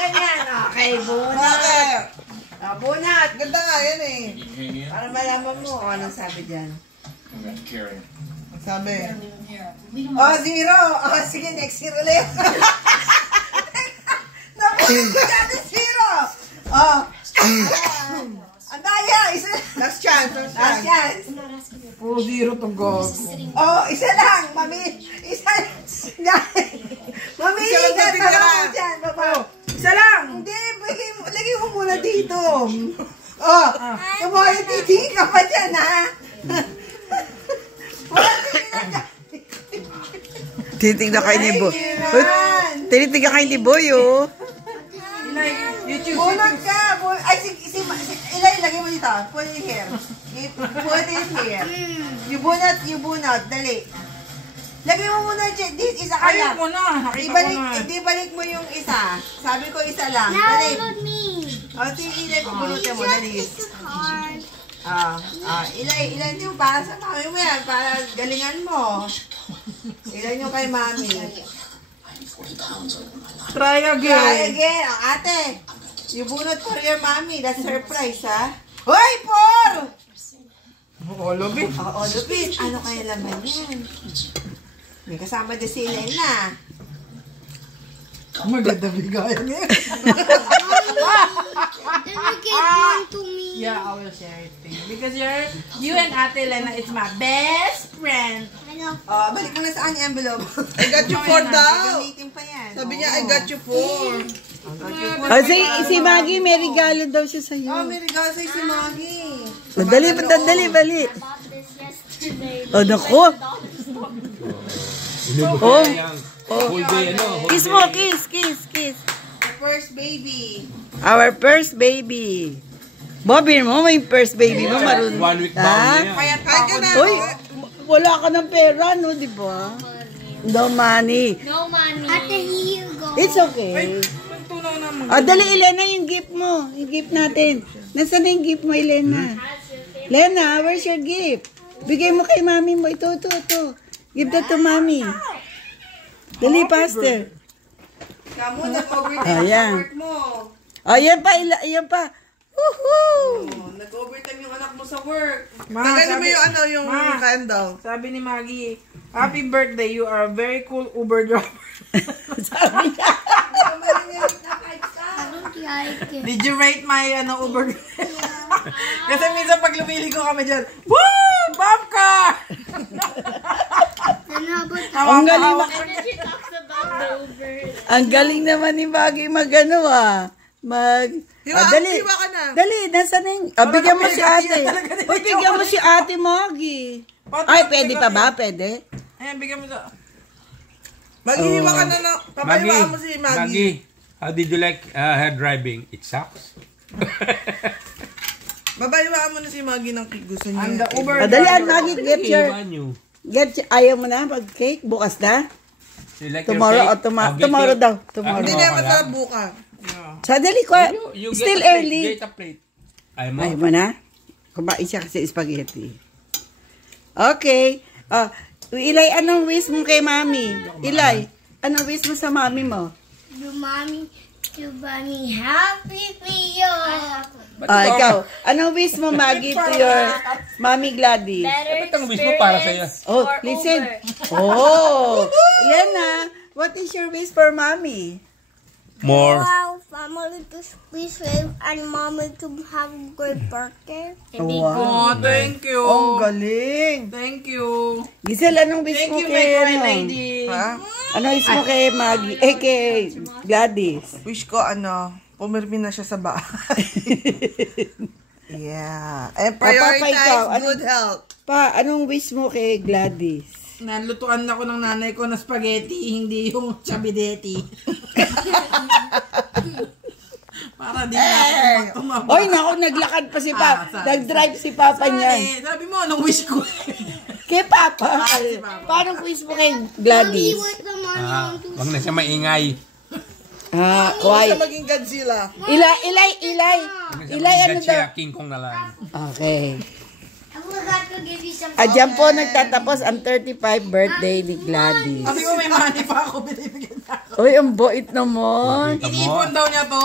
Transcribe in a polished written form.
Ganyan. Okay, bunot. Bunot. Ganda nga yan eh. Para malaman mo kung anong sabi dyan. Sabi. Oh, 0. Oh, sige, next 0 ulit. Napunta 0. Oh. Ang daya. Last chance. Last chance. Puro 0 tong gago. Oh, isa lang. Isa lang. Mamili ka. Isa lang. Hindi, lagay mo muna dito. Oh, kumaya titingin ka pa dyan, ha? Tinitignan kayo ni Boy. Tinitignan kayo ni Boy, oh. Bunot ka. Ay, ilagay mo dito. Put it here. Put it here. You bunot. Dali. Lagay mo muna dyan. This is a Ayun mo na. Balik mo yung isa. Sabi ko isa lang. Now Dali. look at me. O, ilay pa bunutin mo. Dali. It's too hard. Ilay nyo para sa mami mo yan. Para galingan mo. Ilay nyo kay mami. Try again. Try again. Ate. You bunot for your mommy. That's surprise, ha? Hoy, Por! Olobit. Olobit. Ano kaya laman yan? May kasama din si Elena. Maganda bigayan niya. Then you give one to me. Yeah, I will share it to you. Because you and Ate Elena is my best friend. I know. Balik mo na sa ang envelope. I got you 4 daw. Gamitin pa yan. Sabi niya, I got you 4. Oh, si Maggie, may regalo daw siya sa'yo. Oh, may regalo sa'yo si Maggie. Dali, bali. I bought this yesterday. Oh, naku. Oh. Kiss mo, kiss. The first baby. Our first baby. Bobby mo, may first baby mo, marunong. 1 week ba niya? Payat pa ako na. Uy, wala ka ng pera, no, di ba? No money. No money. Ate, here you go. It's okay. Dali, Elena, yung gift mo. Yung gift natin. Nasaan na yung gift mo, Elena? Lena, where's your gift? Bigay mo kay mami mo. Ito. Give that to mami. Dali, faster. Kamu, nag-overtime Ayan. ang work mo. Ayan pa. Woohoo! Nag-overtime yung anak mo sa work. Tagalin mo yung candle. Sabi ni Maggie, happy birthday, you are a very cool Uber driver. Sabi niya. I don't like it. Did you rate my Uber driver? Kasi minsan pag lumiligo kami dyan, woo! Bomb car! Then how about Ang galing And then she talks about the Uber. Ang galing naman ni Maggie magano dali. Hiwa ka na. Dali, nasa na yung... bigyan mo si ate. Uy, bigyan mo si ate Maggie. Ay, pwede pa ba? Pwede? Ayan, bigyan mo sa... Maghihiwa ka na. Papahiwaan mo si Maggie. Maggie, how did you like her driving? It sucks. Babahiwaan mo na si Maggie ng gusto niya. I'm the Uber Dali, driver. Maggie, ayaw mo na mag-cake? Bukas na? You like Tomorrow your o cake? tomorrow daw. Tomorrow. Hindi na masarap buka. Sadali ko. You get Still a plate, early. Get a plate. Ayaw mo? Ayaw mo na? Kumain siya kasi spaghetti. Okay. Ilay, anong wish mo kay mami? Ilay, anong wish mo sa mami mo? the mommy to buy me Happy Meal? Ikaw. Anong wish mo, Maggie, to your Mommy Gladys? Ba't ang wish mo para sa'yo? Oh, listen. Oh, Lena, what is your wish for Mommy? More. Wow, family to be safe and mommy to have a great birthday. Oh, thank you. Oh, galing. Thank you. Giselle, anong wish Thank mo you, kay, my cry ano? lady. Ha? Anong wish mo kay Maggie? Kay Gladys. Wish ko, pumirmi na siya sa bahay. Yeah. And Papa, ikaw, prioritize good health. Pa, anong wish mo kay Gladys? Nalutuan ako ng nanay ko na spaghetti, hindi yung chabidetti. Para di na ako tumaba. Oy, naku, naglakad pa si Papa. Nag-drive si Papa niyan. Sabi mo, anong wish ko? Kay Papa. Paano wish mo kay Gladys? With the money Wag na siya maingay. Huwag Quiet. siya maging Godzilla. Ilay, ano daw? King Kong na lang. Okay. I forgot to give you some. Diyan po nagtatapos ang 35th birthday ni Gladys. Sabi ko, may money pa ako binibigyan na. Uy, ang bait naman. Kita mo? Iniipon daw niya to.